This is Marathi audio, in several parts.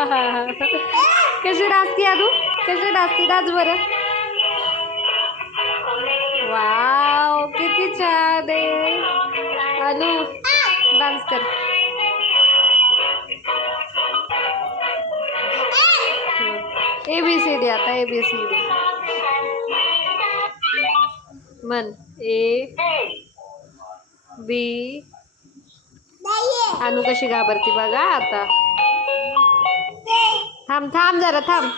कशी डासती अनु कशी डासती डास बरं? वाव किती छान आहे. अनु डान्स कर. ए बी सी डी आता ए बी सी डी. मन ए बी. अनु कशी घाबरती बघा आता. थांब थांब जरा थांब.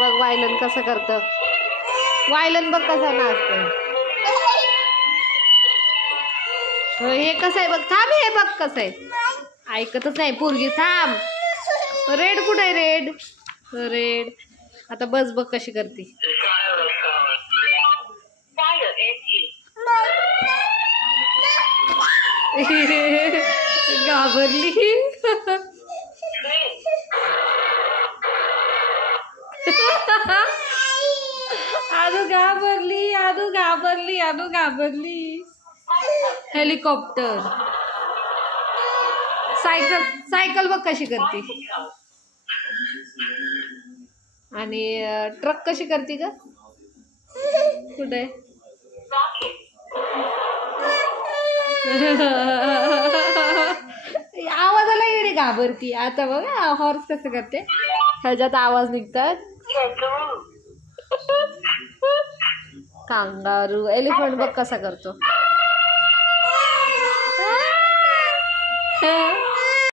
बघ वायलन कसं करतं वायलन बघ कसं नाचतं हे कसं आहे बघ थांब हे बघ कसं आहे. ऐकतच नाही पोरगी थांब. रेड कुठं आहे रेड? रेड. आता बस बघ कशी करते. घाबरली. आदू घाबरली आदू घाबरली आदू घाबरली. हेलिकॉप्टर. सायकल सायकल बघ कशी करते. आणि ट्रक कशी करते ग? कुठे? आवाजाला येणे घाबरती. आता बघा हॉर्स कसं करते. ह्याच्यात आवाज निघतात. कांगारू. एलिफंट बघ कसा करतो. Hey.